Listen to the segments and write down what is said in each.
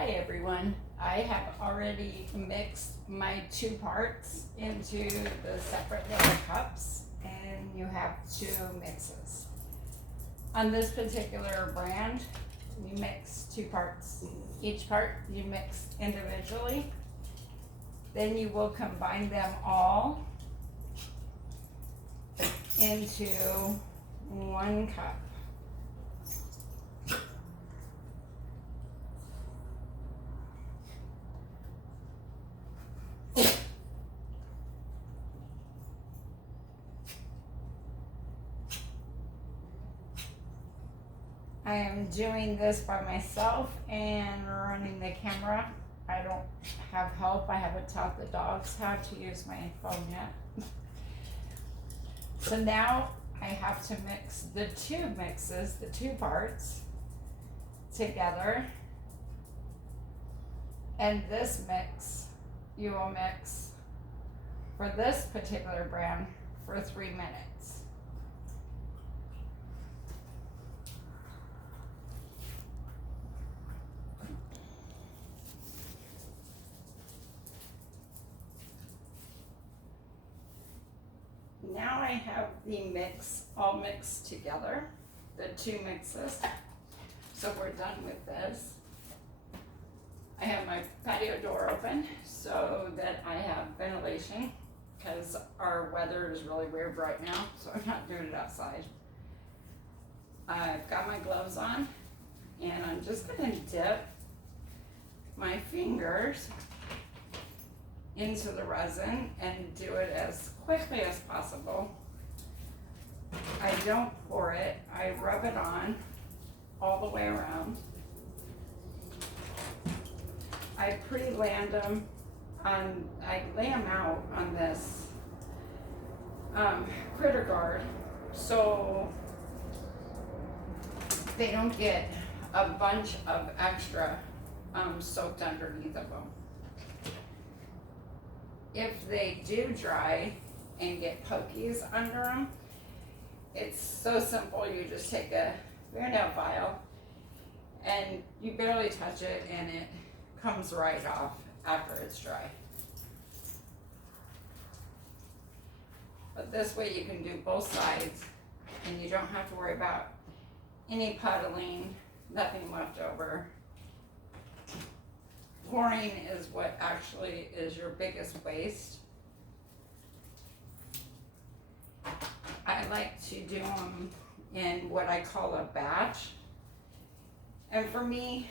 Hi everyone. I have already mixed my 2 parts into the separate little cups, and you have 2 mixes. On this particular brand, you mix 2 parts. Each part you mix individually. Then you will combine them all into 1 cup. I am doing this by myself and running the camera. I don't have help. I haven't taught the dogs how to use my phone yet. So now I have to mix the 2 mixes, the 2 parts together. And this mix, you will mix for this particular brand for 3 minutes. Now I have the mix all mixed together, the 2 mixes. So we're done with this. I have my patio door open so that I have ventilation because our weather is really weird right now, so I'm not doing it outside. I've got my gloves on and I'm just gonna dip my fingers into the resin and do it as quickly as possible. I don't pour it, I rub it on all the way around. I pre-land them on, I lay them out on this critter guard so they don't get a bunch of extra soaked underneath of them. If they do dry and get pokies under them, it's so simple. You just take a fingernail file and you barely touch it and it comes right off after it's dry. But this way you can do both sides and you don't have to worry about any puddling, nothing left over. Pouring is what actually is your biggest waste. I like to do them in what I call a batch. And for me,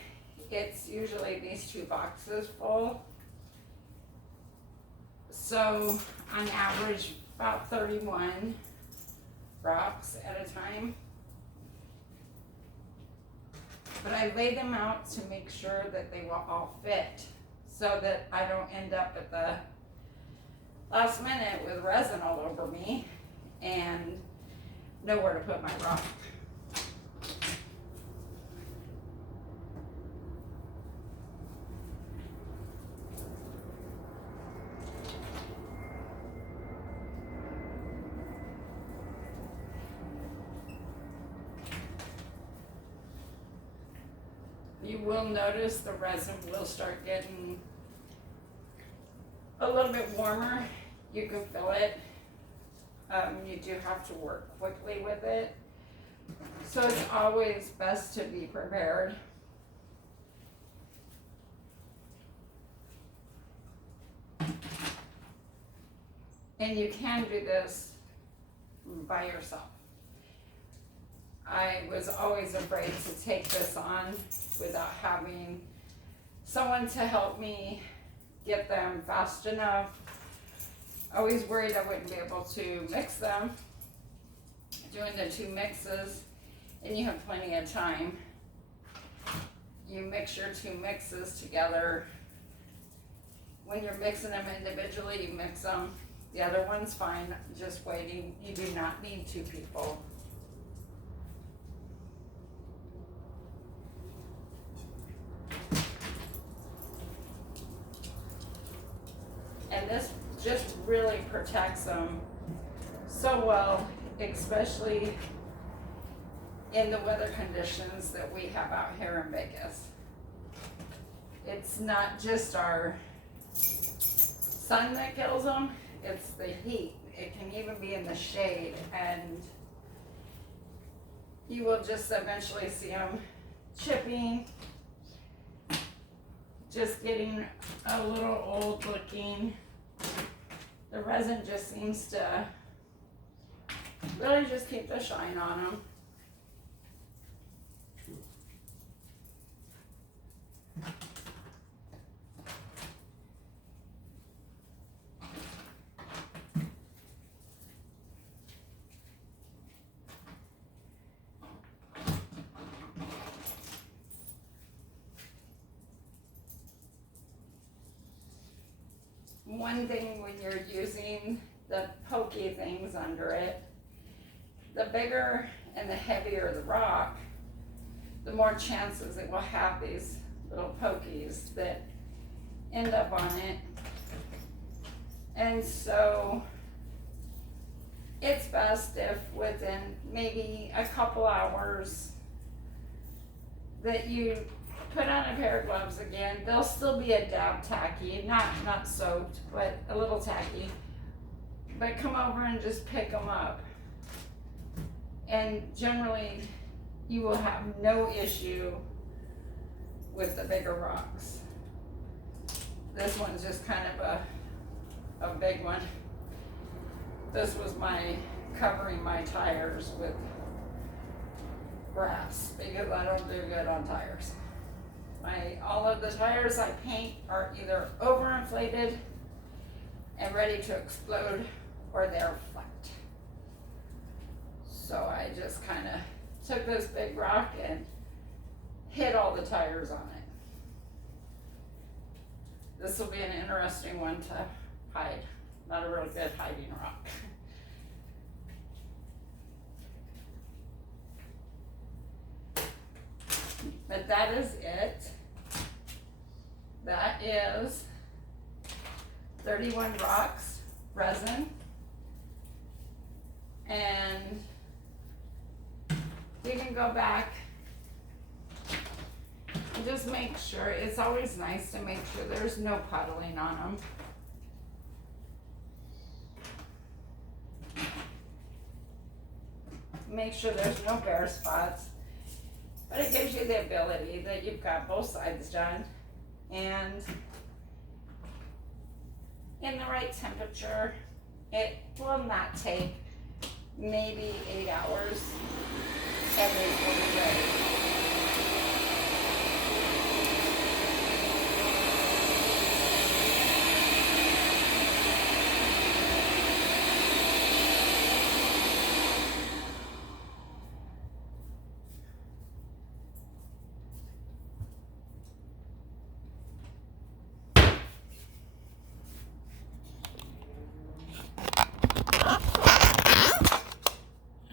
it's usually these 2 boxes full. So on average, about 31 drops at a time. But I lay them out to make sure that they will all fit so that I don't end up at the last minute with resin all over me and nowhere to put my rock. You will notice the resin will start getting a little bit warmer. You can feel it. You do have to work quickly with it. So it's always best to be prepared. And you can do this by yourself. I was always afraid to take this on without having someone to help me get them fast enough. Always worried I wouldn't be able to mix them. Doing the 2 mixes, and you have plenty of time. You mix your 2 mixes together. When you're mixing them individually, you mix them. The other one's fine, just waiting. You do not need 2 people. And this just really protects them so well, especially in the weather conditions that we have out here in Vegas. it's not just our sun that kills them, it's the heat. It can even be in the shade, and you will just eventually see them chipping, just getting a little old looking. The resin just seems to really just keep the shine on them. One thing when you're using the pokey things under it, the bigger and the heavier the rock, the more chances it will have these little pokies that end up on it. And so it's best if within maybe a couple hours that you put on a pair of gloves again. They'll still be a dab tacky, not soaked, but a little tacky. But come over and just pick them up. And generally, you will have no issue with the bigger rocks. This one's just kind of a big one. This was my covering my tires with brass because I don't do good on tires. All of the tires I paint are either overinflated and ready to explode, or they're flat. So I just kind of took this big rock and hit all the tires on it. This will be an interesting one to hide. Not a real good hiding rock. But that is it. That is 31 rocks, resin, and you can go back and just make sure. It's always nice to make sure there's no puddling on them. Make sure there's no bare spots. But it gives you the ability that you've got both sides done, and in the right temperature. It will not take maybe 8 hours, and it will be ready.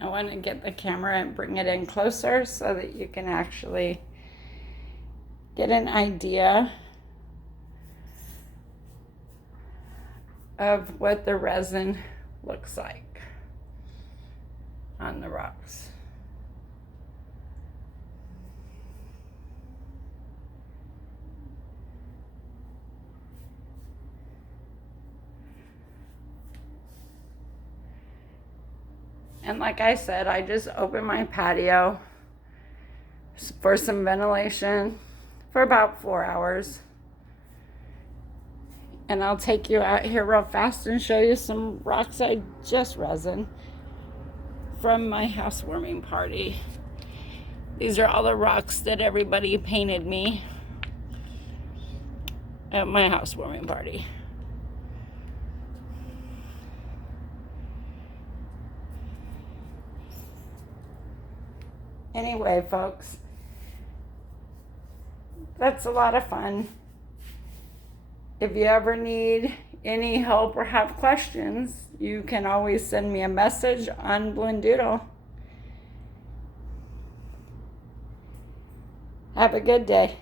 I want to get the camera and bring it in closer so that you can actually get an idea of what the resin looks like on the rocks. And like I said, I just opened my patio for some ventilation for about 4 hours. And I'll take you out here real fast and show you some rocks I just resin from my housewarming party. These are all the rocks that everybody painted me at my housewarming party. Anyway, folks, that's a lot of fun. If you ever need any help or have questions, you can always send me a message on Blindoodle. Have a good day.